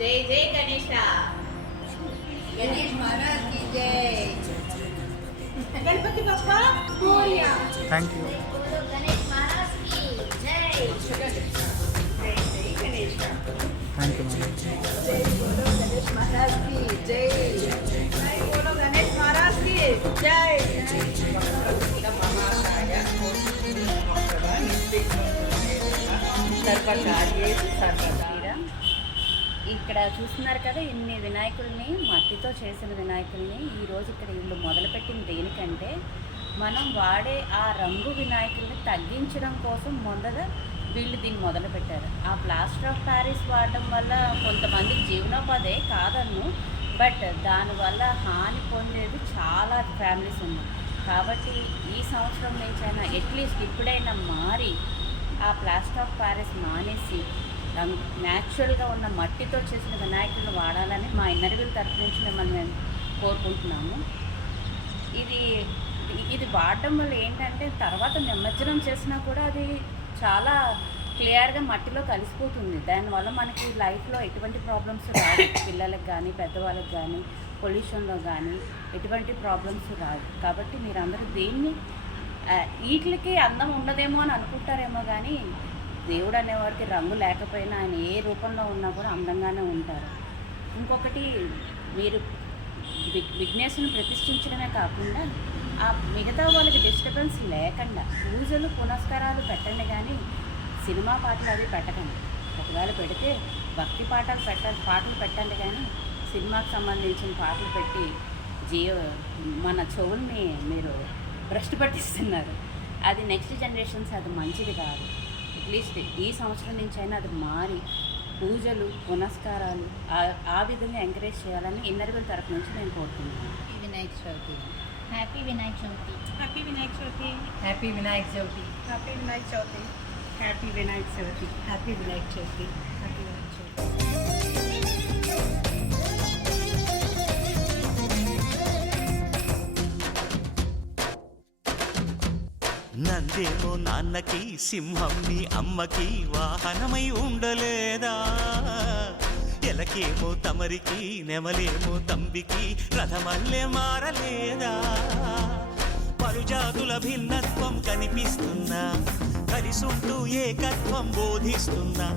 જય જય ગણેશા ગણેશ મહારાજ કી જય ગણપતિ બાપ્પા મોરિયા થેન્ક યુ ગણેશ મહારાજ કી જય થેન્ક યુ ગણેશ મહારાજ કી જય બોલો ગણેશ મહારાજ કી જય सर्वकार्ये सर्वदा ఇక్కడ చూస్తున్నారు కదా ఇన్ని వినాయకుల్ని మట్టితో చేసిన వినాయకుల్ని. ఈరోజు ఇక్కడ వీళ్ళు మొదలుపెట్టింది దేనికంటే మనం వాడే ఆ రంగు వినాయకుల్ని తగ్గించడం కోసం మొదట వీళ్ళు దీన్ని మొదలుపెట్టారు. ఆ ప్లాస్టర్ ఆఫ్ ప్యారిస్ వాడడం వల్ల కొంతమంది జీవనోపాధి కాదన్ను బట్ దానివల్ల హాని పొందేది చాలా ఫ్యామిలీస్ ఉన్నాయి. కాబట్టి ఈ సంవత్సరం నుంచైనా అట్లీస్ట్ ఇప్పుడైనా మారి ఆ ప్లాస్టర్ ఆఫ్ ప్యారిస్ మానేసి న్యాచురల్గా ఉన్న మట్టితో చేసిన వినాయకులను వాడాలని మా ఇన్నర్విల్ తరఫు నుంచి మిమ్మల్ని మేము కోరుకుంటున్నాము. ఇది ఇది వాడడం వల్ల ఏంటంటే తర్వాత నిమజ్జనం చేసినా కూడా అది చాలా క్లియర్గా మట్టిలో కలిసిపోతుంది. దానివల్ల మనకి లైఫ్లో ఎటువంటి ప్రాబ్లమ్స్ రావు. పిల్లలకు కానీ పెద్దవాళ్ళకి కానీ పొల్యూషన్లో కానీ ఎటువంటి ప్రాబ్లమ్స్ రావు. కాబట్టి మీరందరూ దేన్ని వీటికి అందం ఉండదేమో అని అనుకుంటారేమో కానీ దేవుడు అనేవాడికి రంగు లేకపోయినా ఆయన ఏ రూపంలో ఉన్నా కూడా అందంగానే ఉంటారు. ఇంకొకటి మీరు విగ్ విఘ్నేశ్వరుని ప్రతిష్ఠించడమే కాకుండా ఆ మిగతా వాళ్ళకి డిస్టర్బెన్స్ లేకుండా పూజలు పునస్కారాలు పెట్టండి కానీ సినిమా పాటలు అవి పెట్టకండి. ఒకవేళ పెడితే భక్తి పాటలు పెట్టాలి పాటలు పెట్టండి కానీ సినిమాకి సంబంధించిన పాటలు పెట్టి జీవ మన చెవుల్ని మీరు భ్రష్టు పట్టిస్తున్నారు. అది నెక్స్ట్ జనరేషన్స్ అది మంచిది కాదు. అట్లీస్ట్ ఈ సంవత్సరం నుంచైనా అది మారి పూజలు పునస్కారాలు ఆ విధంగా ఎంకరేజ్ చేయాలని ఇన్నర్వెల్ తరఫు నుంచి నేను కోరుకుంటున్నాను. Vinayaka Chavithi happy Vinayaka Chavithi happy Vinayaka Chavithi happy Vinayaka Chavithi happy Vinayaka Chavithi happy Vinayaka Chavithi happy Vinayaka Chavithi happy Vinayaka Chavithi నందేమో నాన్నకి సింహం మీ అమ్మకి వాహనమై ఉండలేదా? ఎలకేమో తమరికి నెమలేమో తంబికి రథమల్లే మారలేదా? పలుజాతుల భిన్నత్వం కనిపిస్తున్నా కలిసుంటూ ఏకత్వం బోధిస్తున్నా.